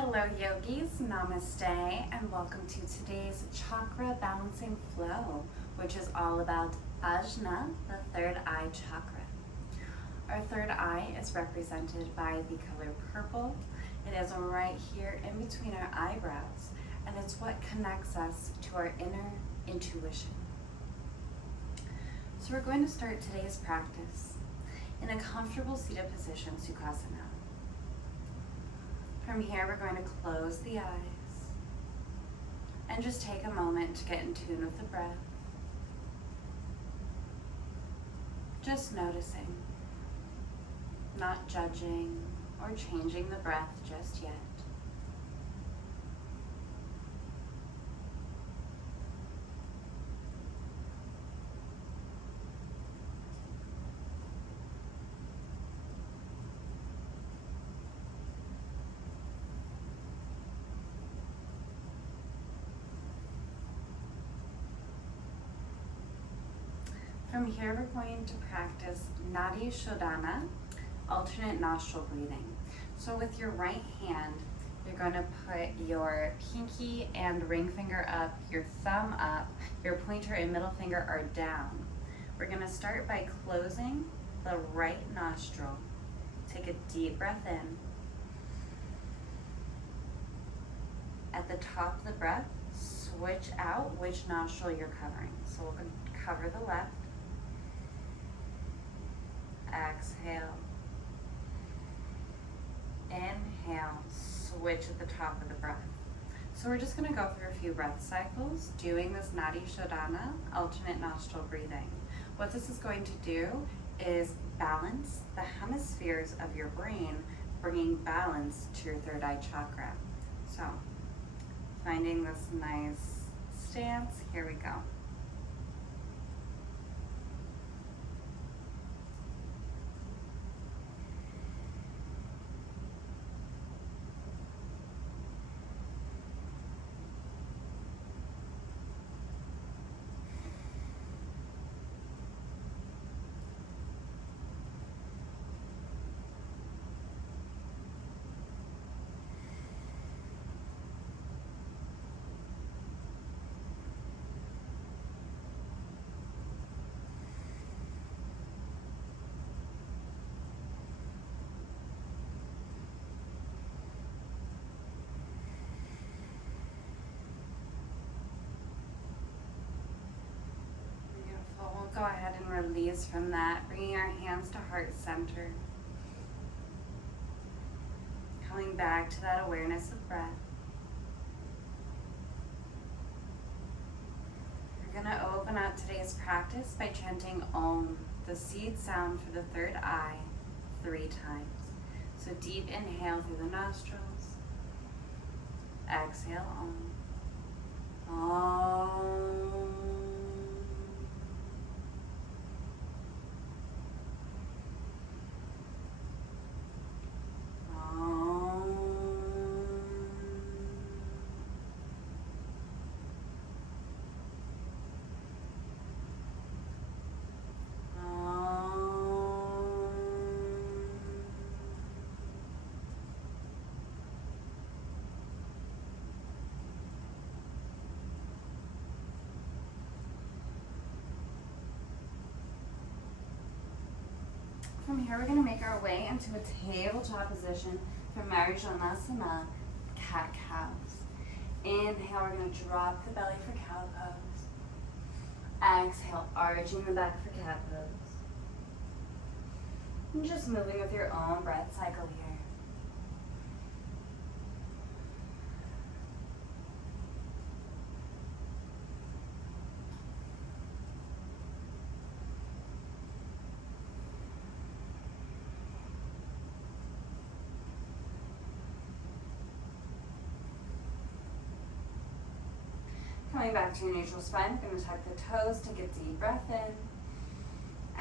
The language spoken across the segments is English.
Hello yogis, namaste, and welcome to today's chakra balancing flow, which is all about Ajna, the third eye chakra. Our third eye is represented by the color purple. It is right here in between our eyebrows, and it's what connects us to our inner intuition. So we're going to start today's practice in a comfortable seated position, Sukhasana. From here, we're going to close the eyes and just take a moment to get in tune with the breath. Just noticing, not judging or changing the breath just yet. From here, we're going to practice Nadi Shodhana, alternate nostril breathing. So with your right hand, you're going to put your pinky and ring finger up, your thumb up, your pointer and middle finger are down. We're going to start by closing the right nostril. Take a deep breath in. At the top of the breath, switch out which nostril you're covering. So we're going to cover the left. Exhale. Inhale. Switch at the top of the breath. So we're just going to go through a few breath cycles doing this Nadi Shodhana, alternate nostril breathing. What this is going to do is balance the hemispheres of your brain, bringing balance to your third eye chakra. So finding this nice stance, here we go. Go ahead and release from that, bringing our hands to heart center. Coming back to that awareness of breath. We're going to open up today's practice by chanting Om, the seed sound for the third eye, 3 times. So deep inhale through the nostrils. Exhale Om. Om. From here, we're going to make our way into a tabletop position for Marijanasana, cat-cows. Inhale, we're going to drop the belly for cow pose. Exhale, arching the back for cat pose. And just moving with your own breath cycle here. Coming back to your neutral spine, we're going to tuck the toes, take a deep breath in.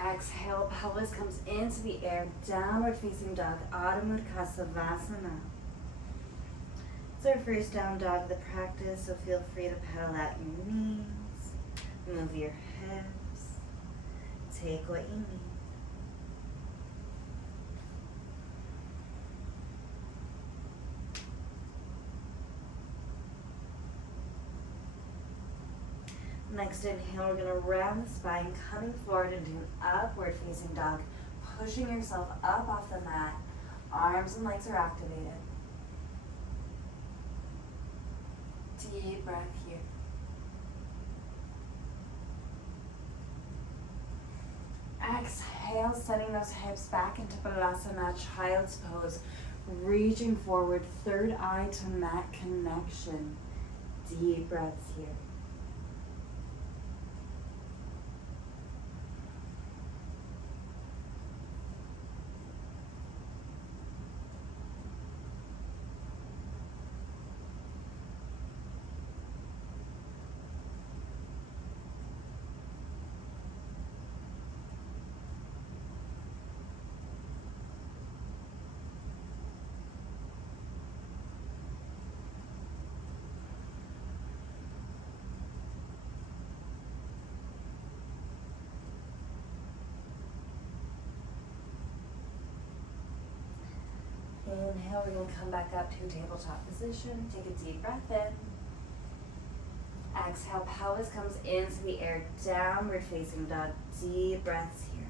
Exhale, pelvis comes into the air, downward facing dog, Adho Mukha Savasana. It's our first down dog of the practice, so feel free to pedal out your knees, move your hips, take what you need. Next inhale, we're going to round the spine, coming forward into an upward facing dog, pushing yourself up off the mat. Arms and legs are activated. Deep breath here. Exhale, sending those hips back into Balasana, child's pose. Reaching forward, third eye to mat connection. Deep breaths here. Inhale, we're going to come back up to tabletop position. Take a deep breath in. Exhale, pelvis comes into the air, downward facing dog. Deep breaths here.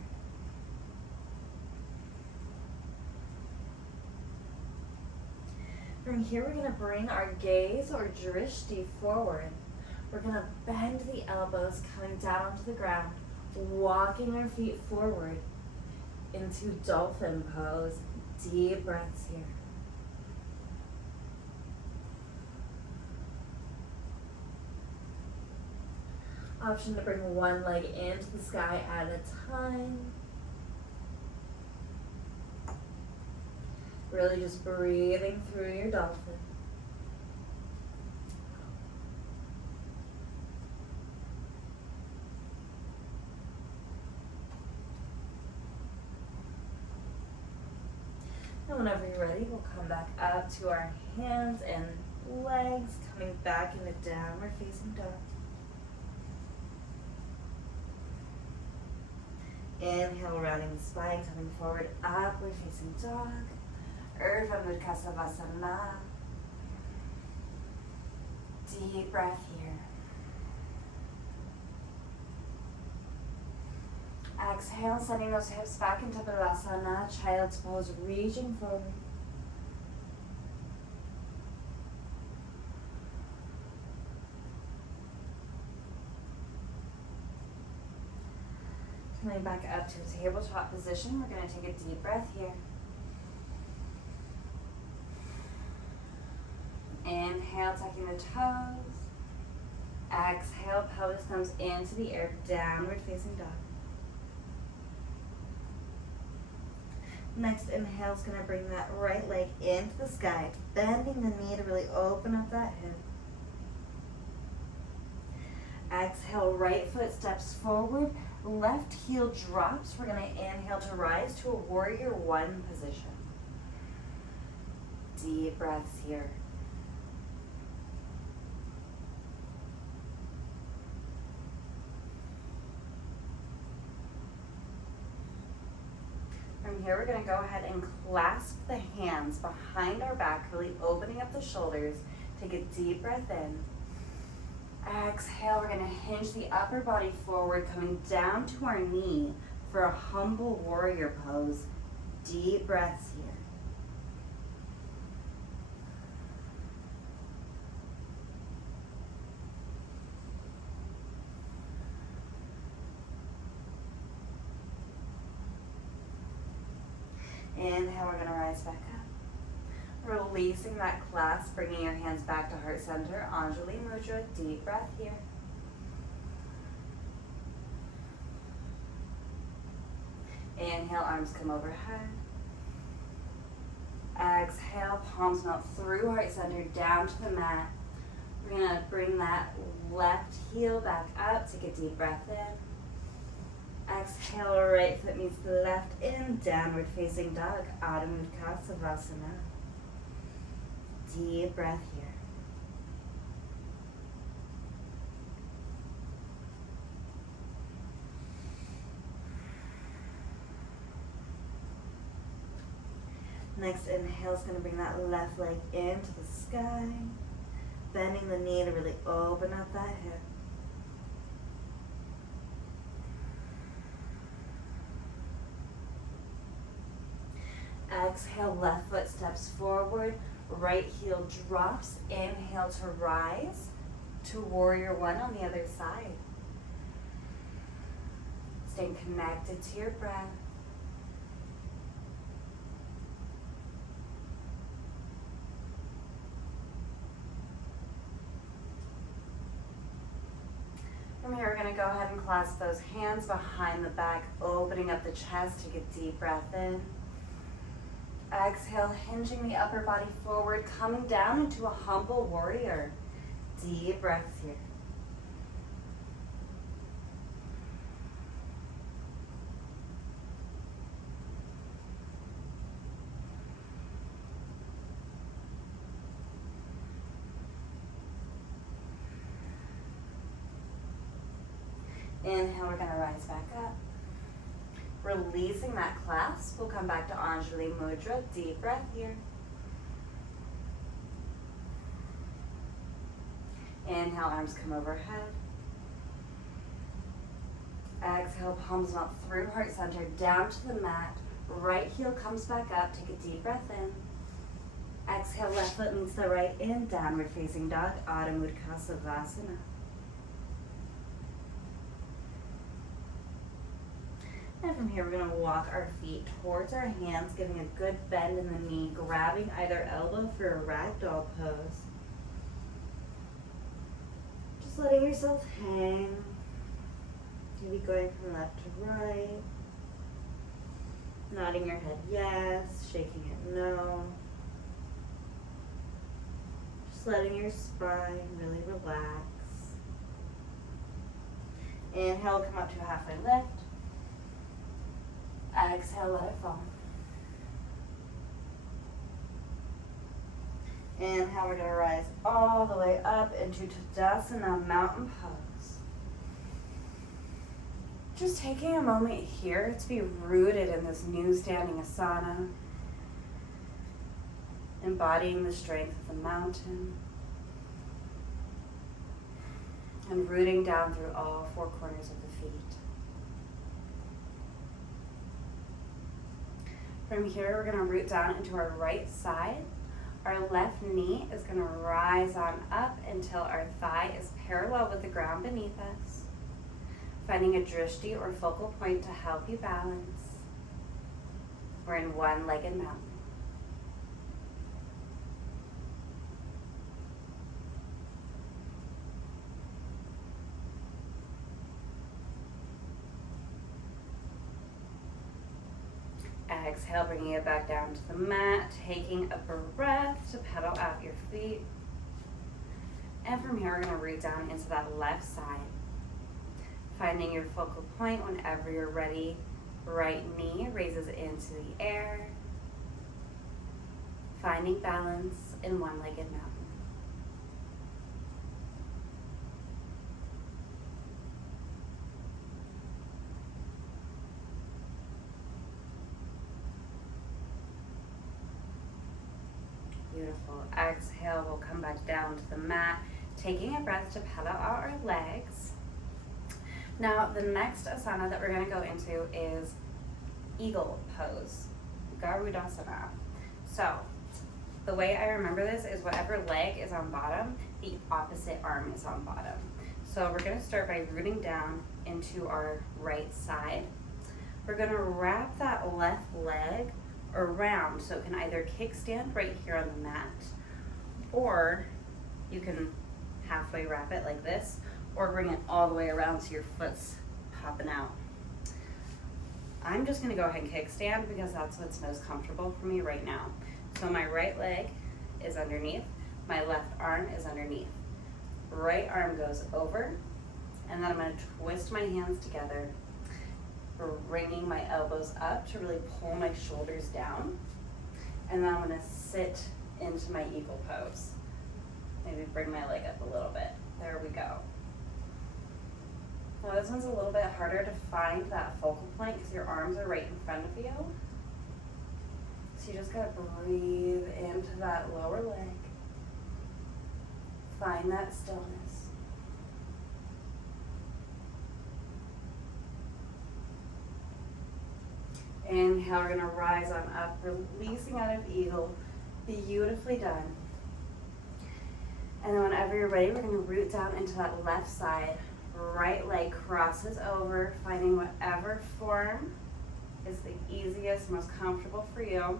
From here, we're going to bring our gaze or drishti forward. We're going to bend the elbows, coming down onto the ground, walking our feet forward into dolphin pose. Deep breaths here. Option to bring one leg into the sky at a time. Really just breathing through your dolphin. And whenever you're ready, we'll come back up to our hands and legs, coming back into downward facing dog. Inhale, rounding the spine, coming forward, upward facing dog. Urdhva Mukha Savasana. Deep breath here. Exhale, sending those hips back into Balasana, child's pose, reaching forward. Coming back up to a tabletop position, we're going to take a deep breath here. Inhale, tucking the toes. Exhale, pelvis comes into the air, downward facing dog. Next inhale is going to bring that right leg into the sky, bending the knee to really open up that hip. Exhale, right foot steps forward, left heel drops. We're going to inhale to rise to a warrior one position. Deep breaths here. From here, we're going to go ahead and clasp the hands behind our back, really opening up the shoulders. Take a deep breath in. Exhale, we're going to hinge the upper body forward, coming down to our knee for a humble warrior pose. Deep breaths here. Inhale, we're going to rise back up. Releasing that clasp, bringing your hands back to heart center. Anjali Mudra, deep breath here. Inhale, arms come overhead. Exhale, palms melt through heart center, down to the mat. We're going to bring that left heel back up. Take a deep breath in. Exhale, right foot meets the left in, downward facing dog, Adho Mukha Savasana. Deep breath here. Next inhale is going to bring that left leg into the sky, bending the knee to really open up that hip. Exhale, left foot steps forward, right heel drops. Inhale to rise to warrior one on the other side. Staying connected to your breath. From here, we're going to go ahead and clasp those hands behind the back, opening up the chest. Take a deep breath in. Exhale, hinging the upper body forward, coming down into a humble warrior. Deep breaths here. Inhale, we're going to rise back up. Releasing that clasp, we'll come back to Anjali Mudra. Deep breath here. Inhale, arms come overhead. Exhale, palms melt through heart center, down to the mat. Right heel comes back up. Take a deep breath in. Exhale, left foot meets the right in. Downward facing dog, Adho Mukha Savasana. And from here, we're going to walk our feet towards our hands, giving a good bend in the knee, grabbing either elbow for a ragdoll pose. Just letting yourself hang. Maybe going from left to right. Nodding your head yes, shaking it no. Just letting your spine really relax. Inhale, come up to a halfway lift. Exhale, let it fall. Inhale, we're going to rise all the way up into Tadasana, mountain pose. Just taking a moment here to be rooted in this new standing asana, embodying the strength of the mountain, and rooting down through all four corners of the feet. From here, we're going to root down into our right side. Our left knee is going to rise on up until our thigh is parallel with the ground beneath us. Finding a drishti or focal point to help you balance. We're in one-legged mountain. Exhale, bringing it back down to the mat, taking a breath to pedal out your feet. And from here, we're going to root down into that left side. Finding your focal point whenever you're ready. Right knee raises into the air. Finding balance in one-legged mountain. Beautiful. Exhale, we'll come back down to the mat, taking a breath to pedal out our legs. Now, the next asana that we're going to go into is eagle pose, Garudasana. So, the way I remember this is whatever leg is on bottom, the opposite arm is on bottom. So we're going to start by rooting down into our right side. We're going to wrap that left leg around, so it can either kickstand right here on the mat, or you can halfway wrap it like this, or bring it all the way around so your foot's popping out. I'm just going to go ahead and kickstand because that's what's most comfortable for me right now. So my right leg is underneath, my left arm is underneath. Right arm goes over, and then I'm going to twist my hands together, bringing my elbows up to really pull my shoulders down. And then I'm going to sit into my eagle pose. Maybe bring my leg up a little bit. There we go. Now this one's a little bit harder to find that focal point because your arms are right in front of you. So you just gotta breathe into that lower leg. Find that stillness. Inhale, we're gonna rise on up, releasing out of eagle. Beautifully done. And then whenever you're ready, we're gonna root down into that left side. Right leg crosses over, finding whatever form is the easiest, most comfortable for you.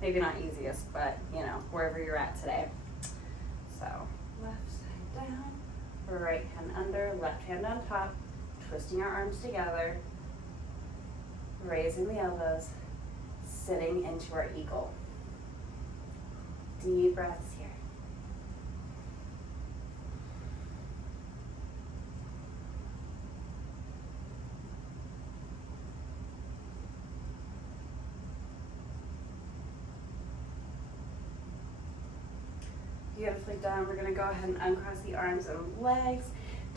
Maybe not easiest, but you know, wherever you're at today. So left side down, right hand under, left hand on top, twisting our arms together, raising the elbows, sitting into our eagle. Deep breaths here. Beautifully done. We're gonna go ahead and uncross the arms and legs,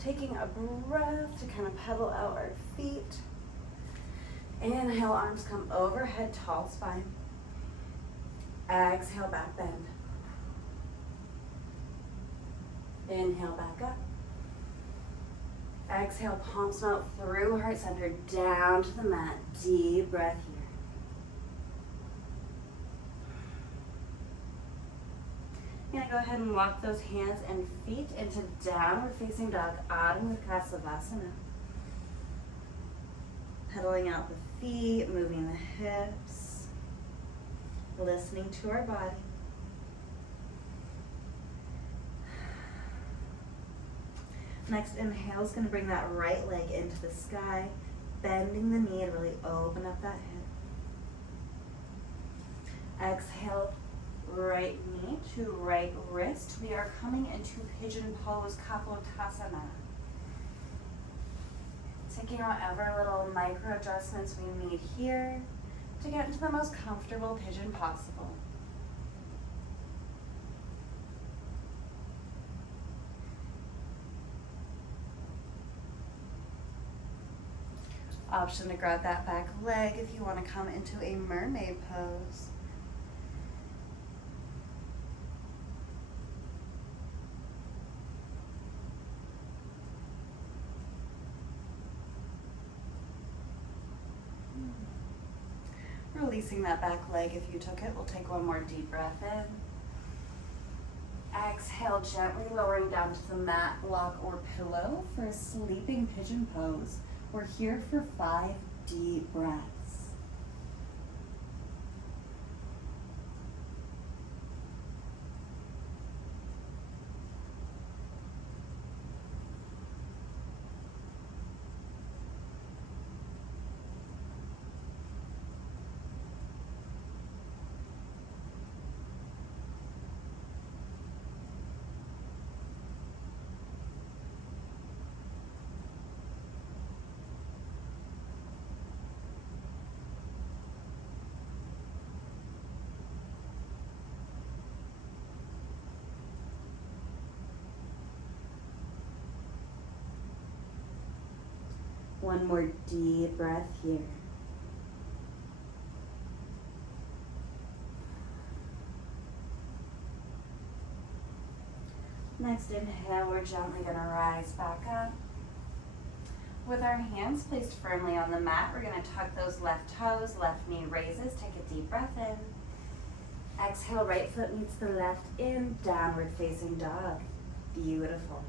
taking a breath to kind of pedal out our feet. Inhale, arms come overhead, tall spine. Exhale, back bend. Inhale, back up. Exhale, palms melt through heart center, down to the mat. Deep breath here. I'm gonna go ahead and walk those hands and feet into downward facing dog, Adho Mukha Savasana. Pedaling out the feet, moving the hips, listening to our body. Next inhale is going to bring that right leg into the sky, bending the knee and really open up that hip. Exhale, right knee to right wrist. We are coming into pigeon pose, Kapotasana. Taking whatever little micro adjustments we need here to get into the most comfortable pigeon possible. Option to grab that back leg if you want to come into a mermaid pose. Releasing that back leg if you took it. We'll take one more deep breath in. Exhale, gently lowering down to the mat, block, or pillow for a sleeping pigeon pose. We're here for 5 deep breaths. One more deep breath here. Next inhale, we're gently going to rise back up. With our hands placed firmly on the mat, we're going to tuck those left toes, left knee raises, take a deep breath in. Exhale, right foot meets the left in, downward facing dog. Beautiful.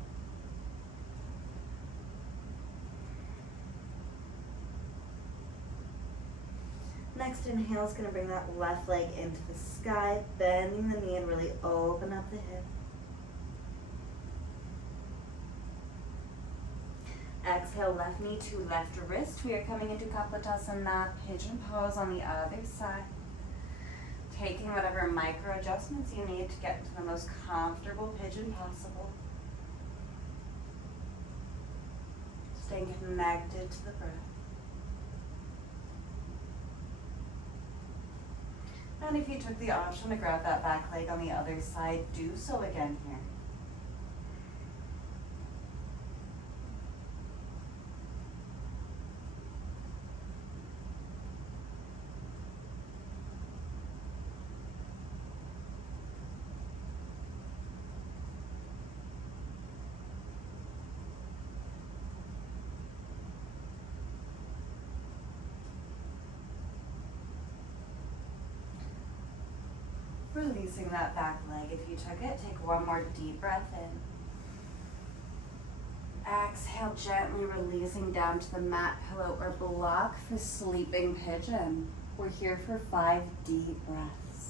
Next inhale is going to bring that left leg into the sky, bending the knee and really open up the hip. Exhale, left knee to left wrist. We are coming into Kapotasana, pigeon pose on the other side. Taking whatever micro adjustments you need to get into the most comfortable pigeon possible. Staying connected to the breath. And if you took the option to grab that back leg on the other side, do so again here. releasing that back leg. If you took it, take one more deep breath in. Exhale, gently releasing down to the mat pillow or block the sleeping pigeon. We're here for 5 deep breaths.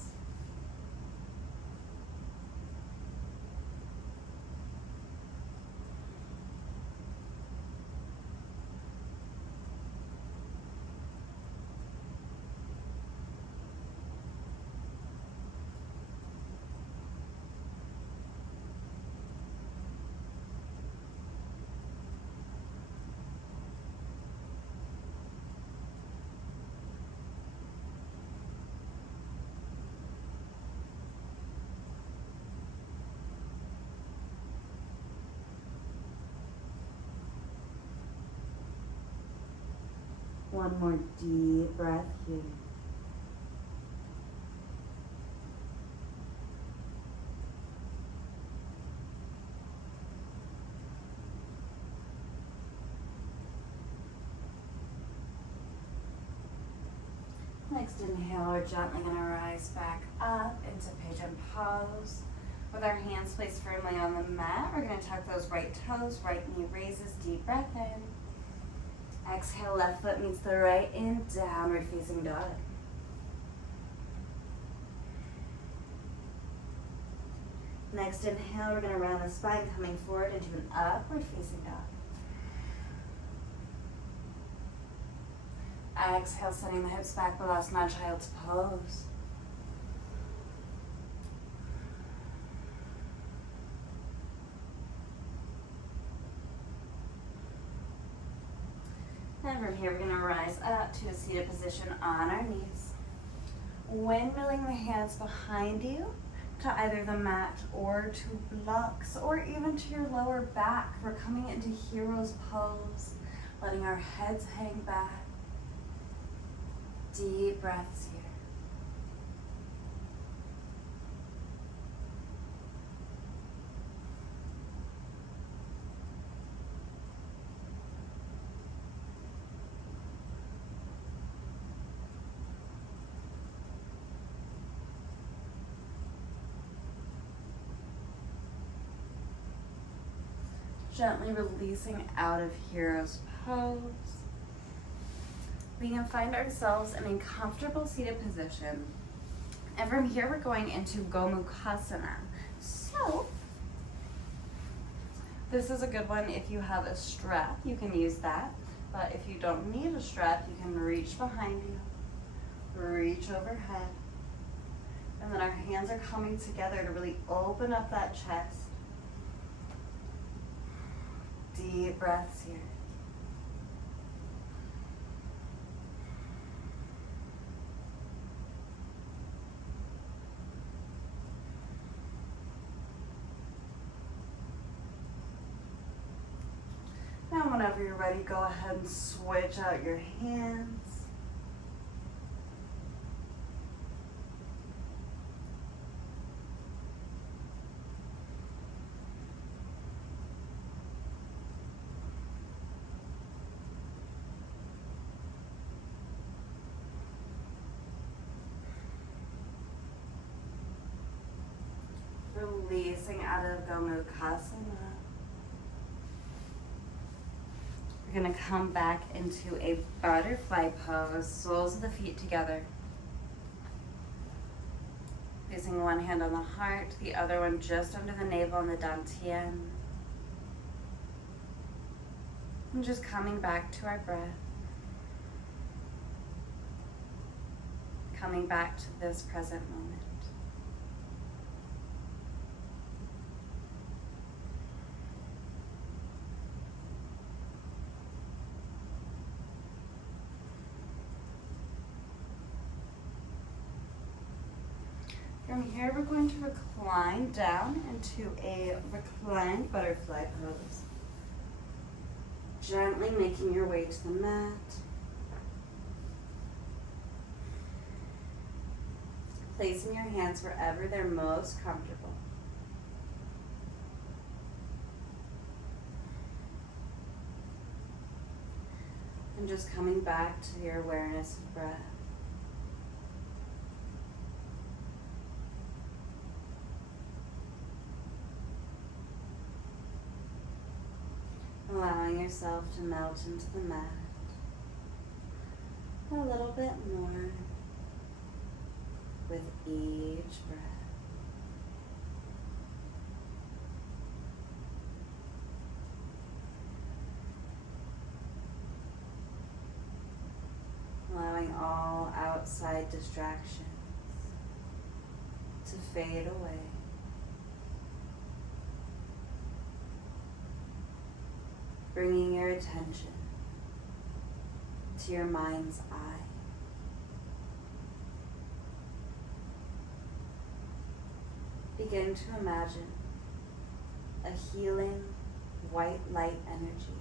One more deep breath here. Next inhale, we're gently going to rise back up into pigeon pose. With our hands placed firmly on the mat, we're going to tuck those right toes, right knee raises, deep breath in. Exhale, left foot meets the right in downward facing dog. Next inhale, we're going to round the spine, coming forward into an upward facing dog. Exhale, sending the hips back, Balasana, child's pose. And from here, we're going to rise up to a seated position on our knees. Windmilling the hands behind you to either the mat or to blocks or even to your lower back. We're coming into hero's pose, letting our heads hang back. Deep breaths here. Gently releasing out of hero's pose. We can find ourselves in a comfortable seated position. And from here, we're going into Gomukhasana. So, this is a good one. If you have a strap, you can use that. But if you don't need a strap, you can reach behind you, reach overhead. And then our hands are coming together to really open up that chest. Deep breaths here. Now whenever you're ready, go ahead and switch out your hands. Releasing out of Gomukhasana. We're going to come back into a butterfly pose, soles of the feet together. Placing one hand on the heart, the other one just under the navel on the dantian. And just coming back to our breath. Coming back to this present moment. From here, we're going to recline down into a reclined butterfly pose. Gently making your way to the mat. Placing your hands wherever they're most comfortable. And just coming back to your awareness of breath. yourself to melt into the mat a little bit more with each breath. Allowing all outside distractions to fade away. Bringing your attention to your mind's eye. Begin to imagine a healing white light energy.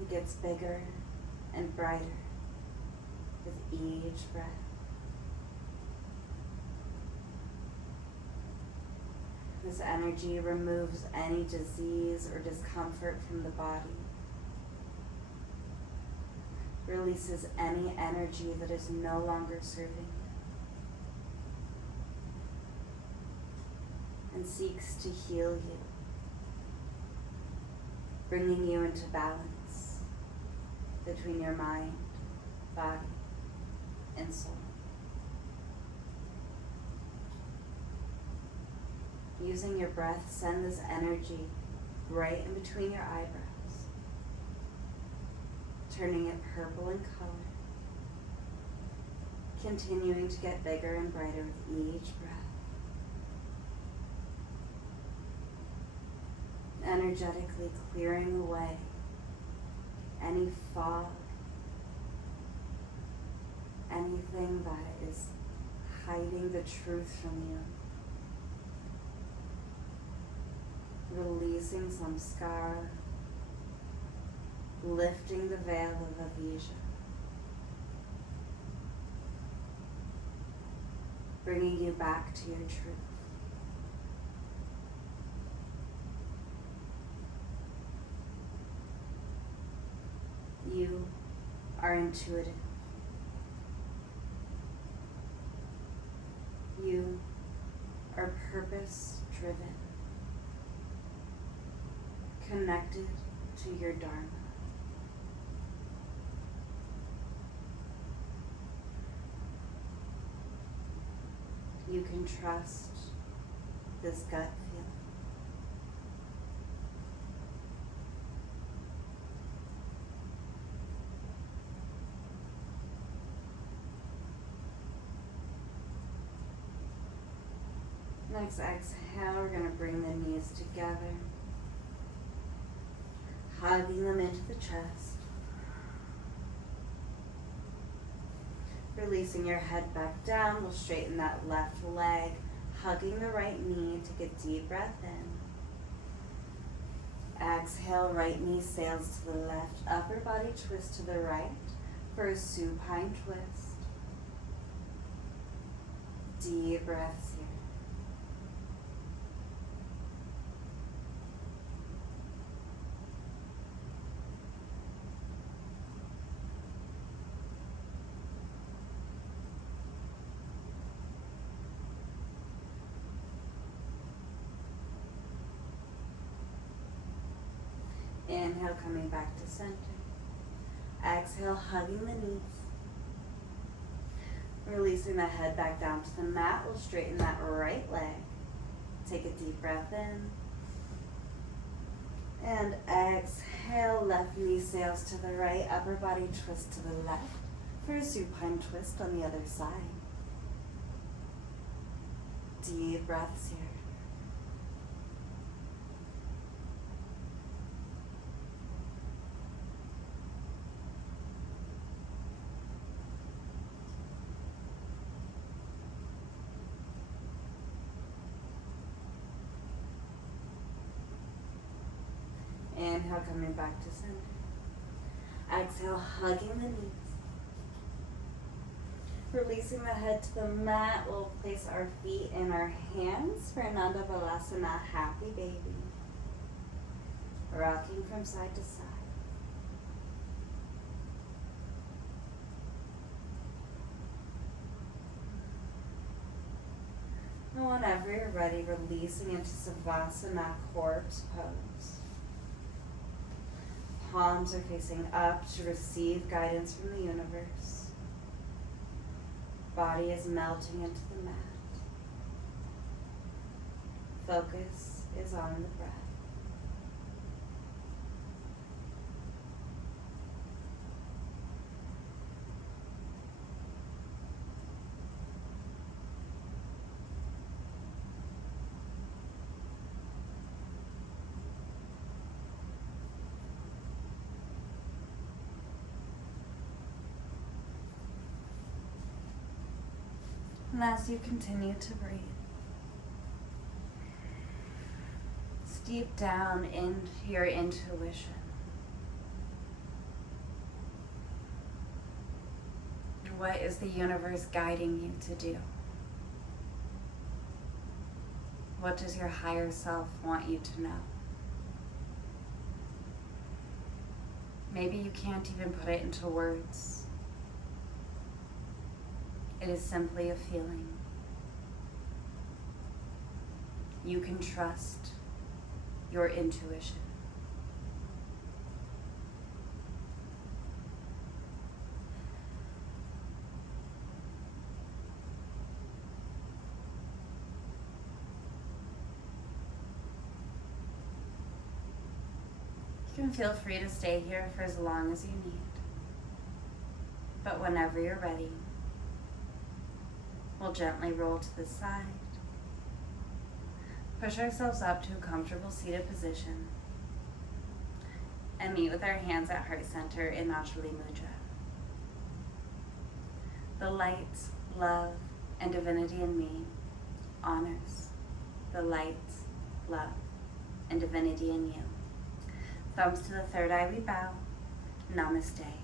It gets bigger and brighter with each breath. This energy removes any disease or discomfort from the body. Releases any energy that is no longer serving you. And seeks to heal you, bringing you into balance between your mind, body, and soul. Using your breath, send this energy right in between your eyebrows, turning it purple in color, continuing to get bigger and brighter with each breath. Energetically clearing away any fog, anything that is hiding the truth from you. Releasing some scar, lifting the veil of Avijja, bringing you back to your truth. You are intuitive. You are purpose-driven, connected to your Dharma. You can trust this gut feeling. Next exhale, we're going to bring the knees together, hugging them into the chest. Releasing your head back down, we'll straighten that left leg, hugging the right knee. Take a deep breath in. Exhale, right knee sails to the left, upper body twist to the right for a supine twist. Deep breaths here. Inhale, coming back to center. Exhale, hugging the knees. Releasing the head back down to the mat. We'll straighten that right leg. Take a deep breath in. And exhale, left knee sails to the right, upper body twist to the left for a supine twist on the other side. Deep breaths here. Inhale, coming back to center. Exhale, hugging the knees. Releasing the head to the mat, we'll place our feet in our hands for Ananda Balasana, happy baby. Rocking from side to side. And whenever you're ready, releasing into Savasana corpse pose. Palms are facing up to receive guidance from the universe. Body is melting into the mat. Focus is on the breath. And as you continue to breathe, deep down into your intuition. What is the universe guiding you to do? What does your higher self want you to know? Maybe you can't even put it into words. It is simply a feeling. You can trust your intuition. You can feel free to stay here for as long as you need. But whenever you're ready, we'll gently roll to the side. Push ourselves up to a comfortable seated position and meet with our hands at heart center in Nachali Mudra. The light, love, and divinity in me honors the light, love, and divinity in you. Thumbs to the third eye, we bow. Namaste.